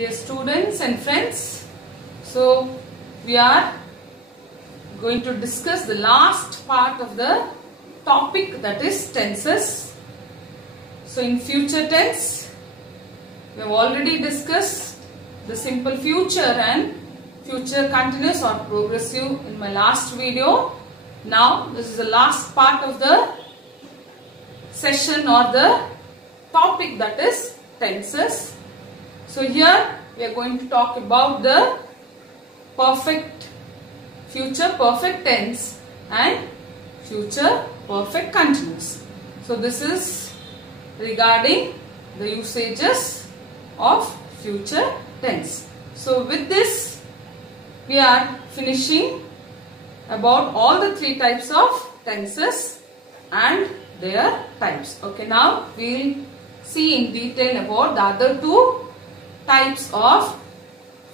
Dear students and friends, so we are going to discuss the last part of the topic, that is tenses. So in future tense, we have already discussed the simple future and future continuous or progressive in my last video. Now this is the last part of the session or the topic, that is tenses. So here we are going to talk about the future perfect tense and future perfect continuous. So this is regarding the usages of future tense. So with this we are finishing about all the three types of tenses and their types. Okay, now we will see in detail about the other two types of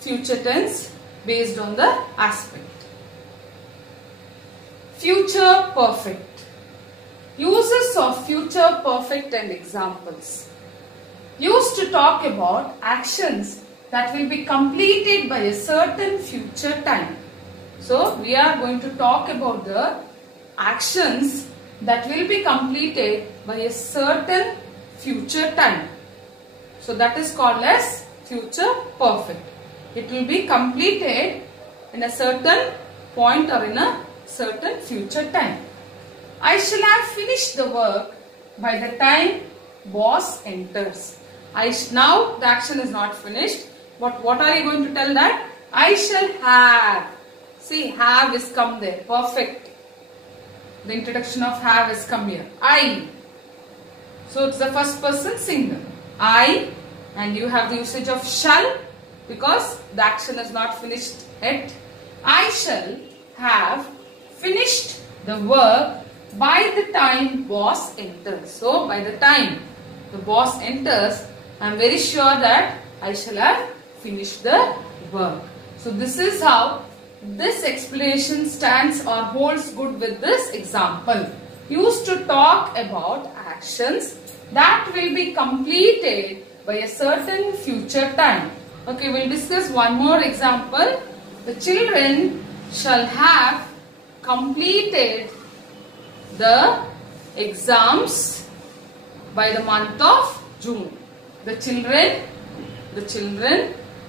future tense based on the aspect. Future perfect. Uses of future perfect and examples. Used to talk about actions that will be completed by a certain future time. So we are going to talk about the actions that will be completed by a certain future time. So that is called as future perfect. It will be completed in a certain point or in a certain future time. I shall have finished the work by the time boss enters. Now the action is not finished, but what are you going to tell that? I shall have. See, have is come there. Perfect. The introduction of have is come here. I. So it's the first person singular. I, and you have the usage of shall because the action is not finished yet. I shall have finished the work by the time boss enters. So by the time the boss enters, I am very sure that I shall have finished the work. So this is how this explanation stands or holds good with this example. Used to talk about actions that will be completed by a certain future time. Okay, we will discuss one more example. The children shall have completed the exams by the month of June. The children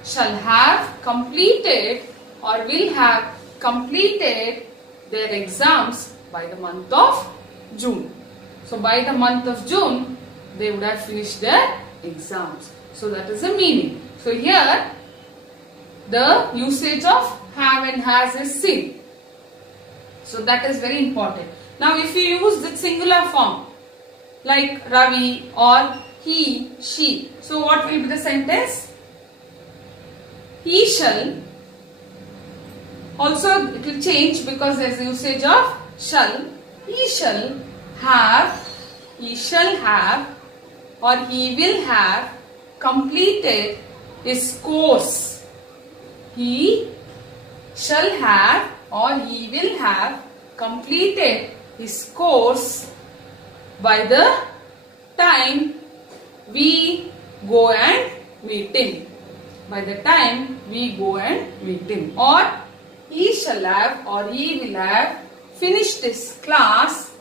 shall have completed or will have completed their exams by the month of June. So by the month of June, they would have finished their exams. So that is the meaning. So here, the usage of have and has is seen. So that is very important. Now if you use the singular form, like Ravi or he, she. So what will be the sentence? He shall. Also it will change because there is the usage of shall. He shall have or he will have completed his course. He shall have or he will have completed his course by the time we go and meet him. By the time we go and meet him. Or he shall have or he will have finished his class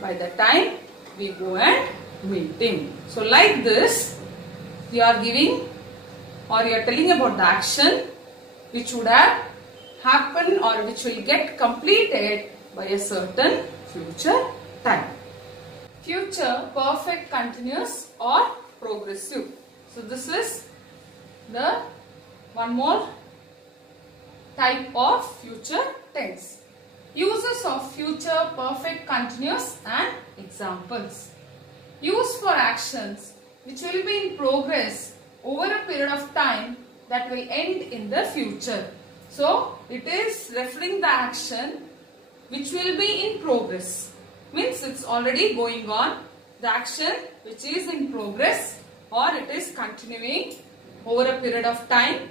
by the time we go and meet him. So like this, you are giving or you are telling about the action which would have happened or which will get completed by a certain future time. Future perfect continuous or progressive. So this is the one more type of future tense. Uses of future perfect continuous and examples. Used for actions which will be in progress over a period of time that will end in the future. So it is referring the action which will be in progress. Means it's already going on. The action which is in progress or it is continuing over a period of time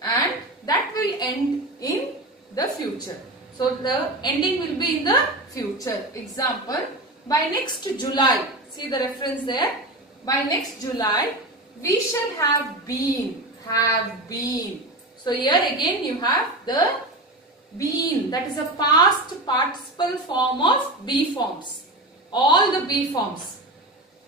and that will end in the future. So the ending will be in the future. Example, by next July, see the reference there. By next July, we shall have been, have been. So here again you have the been, that is a past participle form of be forms. All the be forms.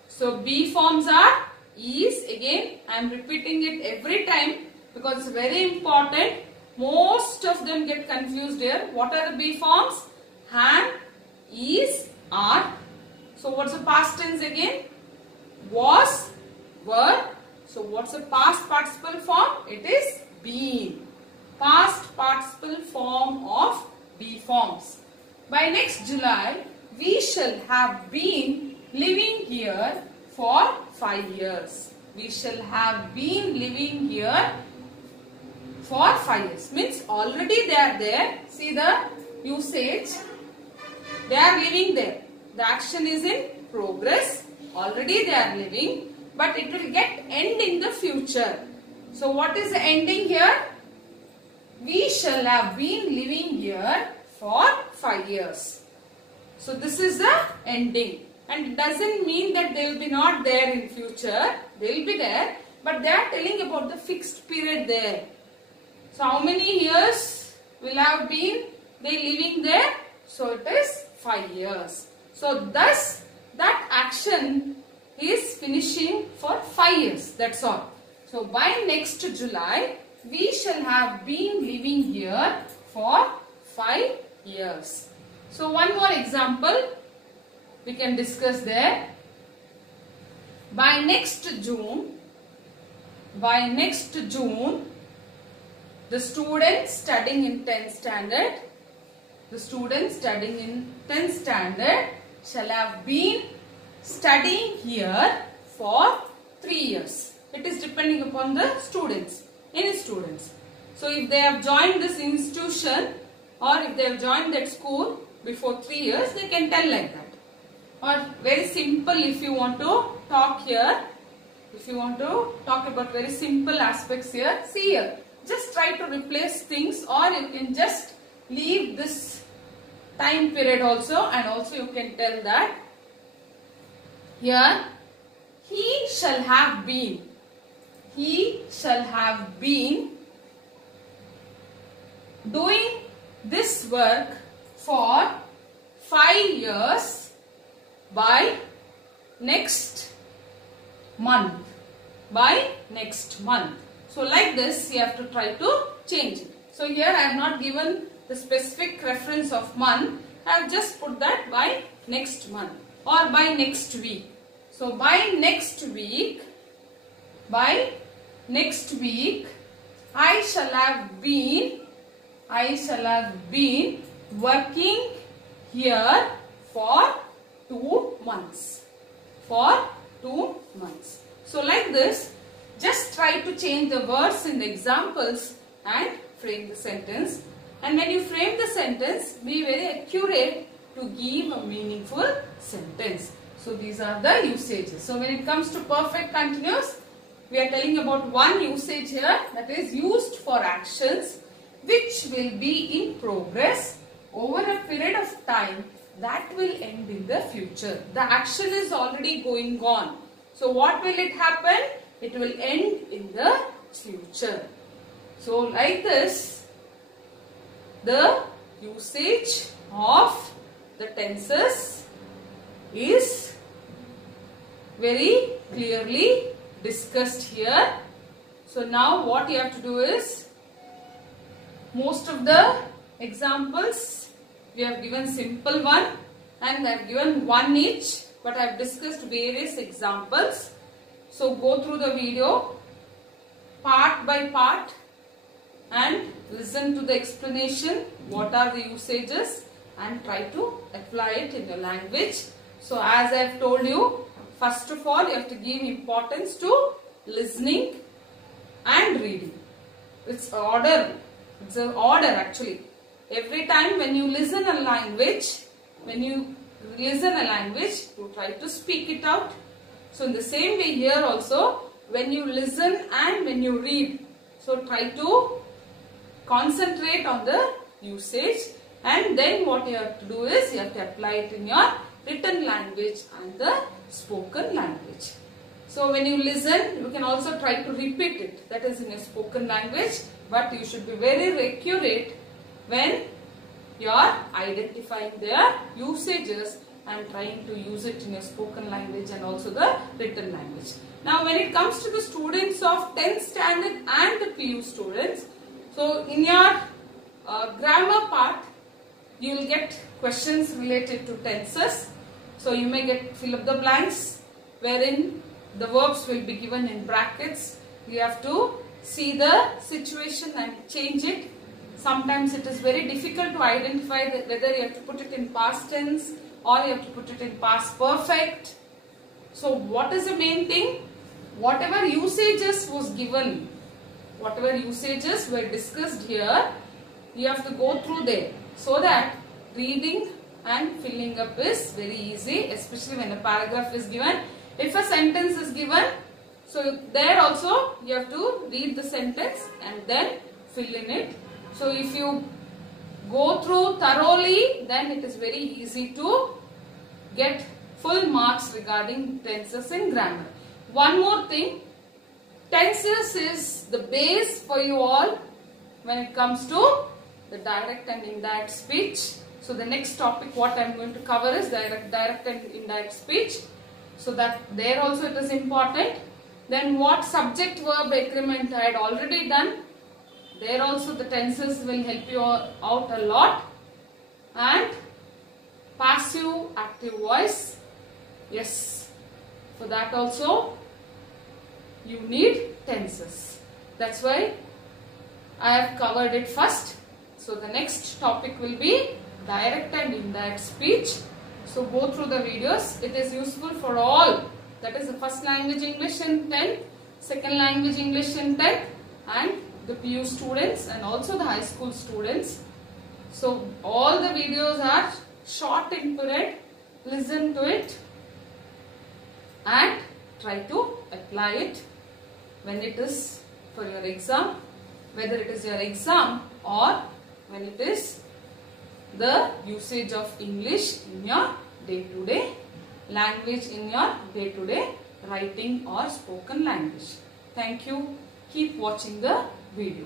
So be forms are is, again I am repeating it every time because it's very important. Most of them get confused here. What are the be forms? Have, is, are. So what's the past tense again? Was, were. So what's the past participle form? It is been. Past participle form of be forms. By next July, we shall have been living here for 5 years. We shall have been living here for 5 years. Means already they are there. See the usage. They are living there. The action is in progress. Already they are living. But it will get end in the future. So what is the ending here? We shall have been living here for 5 years. So this is the ending. And it doesn't mean that they will be not there in future. They will be there. But they are telling about the fixed period there. So how many years will have been they living there? So it is 5 years. So thus that action is finishing for 5 years. That's all. So by next July, we shall have been living here for 5 years. So one more example we can discuss there. By next June, the students studying in 10th standard, shall have been studying here for 3 years. It is depending upon the students, any students. So if they have joined this institution or if they have joined that school before 3 years, they can tell like that. Or very simple, if you want to talk here, if you want to talk about very simple aspects here, see here. Just try to replace things, or you can just leave this time period also, and also you can tell that here he shall have been doing this work for 5 years by next month. So like this you have to try to change it. So here I have not given the specific reference of month. I have just put that by next month or by next week. So by next week I shall have been working here for 2 months. So like this, just try to change the words in the examples and frame the sentence. And when you frame the sentence, be very accurate to give a meaningful sentence. So these are the usages. So when it comes to perfect continuous, we are telling about one usage here, that is used for actions which will be in progress over a period of time that will end in the future. The action is already going on. So what will it happen? It will end in the future. So like this, the usage of the tenses is very clearly discussed here. So now what you have to do is, most of the examples we have given simple one and I have given one each, but I have discussed various examples. So go through the video part by part and listen to the explanation, what are the usages, and try to apply it in your language. So as I have told you, first of all you have to give importance to listening and reading. It's order. It's an order actually. Every time when you listen a language, you try to speak it out. So in the same way here also, when you listen and when you read, so try to concentrate on the usage, and then what you have to do is you have to apply it in your written language and the spoken language. So when you listen, you can also try to repeat it. That is in a spoken language. But you should be very accurate when you are identifying their usages and trying to use it in your spoken language and also the written language. Now when it comes to the students of 10th standard and the PU students, so in your grammar part, you will get questions related to tenses. So you may get fill up the blanks wherein the verbs will be given in brackets. You have to see the situation and change it. Sometimes it is very difficult to identify whether you have to put it in past tense or you have to put it in past perfect. So what is the main thing? Whatever usages was given, whatever usages were discussed here, you have to go through there so that reading and filling up is very easy, especially when a paragraph is given. If a sentence is given, so there also you have to read the sentence and then fill in it. So if you go through thoroughly, then it is very easy to get full marks regarding tenses in grammar. One more thing, tenses is the base for you all when it comes to the direct and indirect speech. So the next topic what I am going to cover is direct and indirect speech. So that there also it is important. Then what subject verb agreement I had already done. There also the tenses will help you out a lot. And passive active voice. Yes. For that also you need tenses. That's why I have covered it first. So the next topic will be direct and indirect speech. So go through the videos. It is useful for all. That is the first language English in 10th, second language English in 10th, and the PU students and also the high school students. So all the videos are short in period. Listen to it and try to apply it when it is for your exam, whether it is your exam or when it is the usage of English in your day-to-day language, in your day-to-day writing or spoken language. Thank you. Keep watching the video.